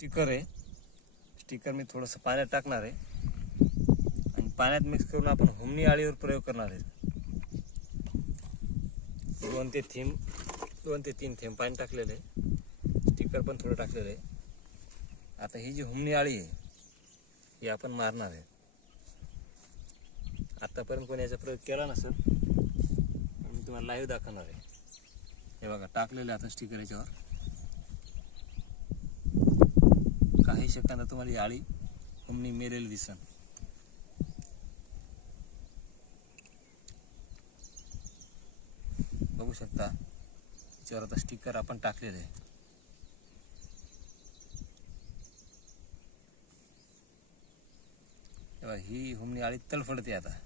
Sticker आहे. Sticker मी थोडंसं पाण्यात टाकणार आहे आणि पाण्यात मिक्स करून आपण हुमणी आळीवर प्रयोग करणार आहे. 2 ते 3 थेंब पाणी टाकलेलं आहे. स्टिकर पण थोडं टाकलेलं आहे. आता ही जी हुमणी आळी आहे ही आपण मारणार आहे. आतापर्यंत कोणी याचा प्रयोग केला नसेल पण मी तुम्हाला लाईव्ह दाखवणार आहे. हे बघा टाकलेलं आता स्टिकर याच्यावर. काही सेकंदात तुम्हाला ही आळी हुमणी मेलेली दिसन. बघू शकता याच्यावर आता स्टिकर आपण टाकलेलं आहे. तेव्हा ही हुमणी आळी तडफडते. आता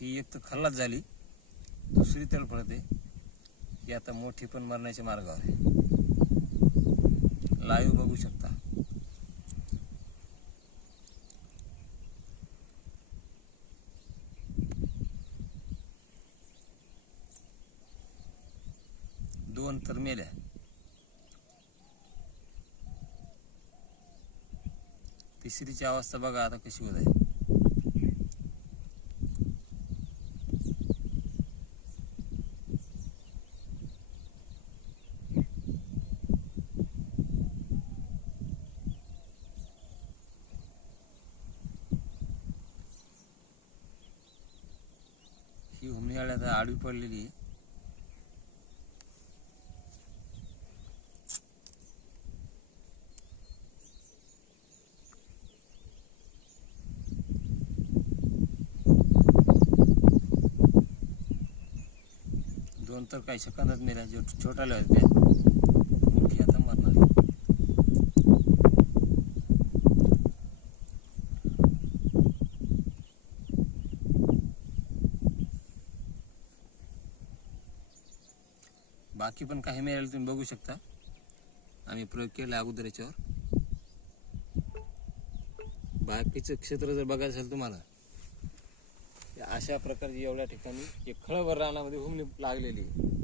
ही एक तर खल्लास झाली, दुसरी तडफडते. ही आता मोठी पण मरण्याच्या मार्गावर आहे. लाईव्ह बघू शकता. दोन तर मेल्या. तिसरीची अवस्था बघा आता कशी होत आहे. ही हुमणी आळी आता आडवी पडलेली आहे. दोन तर काही सेकंदात मेल्या. जो छोट्याला होत्या मोठी आता मरणार. बाकी पण काही मिळालं तुम्ही बघू शकता. आम्ही प्रयोग केला अगोदर याच्यावर. बाकीचं क्षेत्र जर बघायचं असेल तुम्हाला, अशा प्रकारची एवढ्या ठिकाणी एक खळभर रानामध्ये हुमणी लागलेली आहे.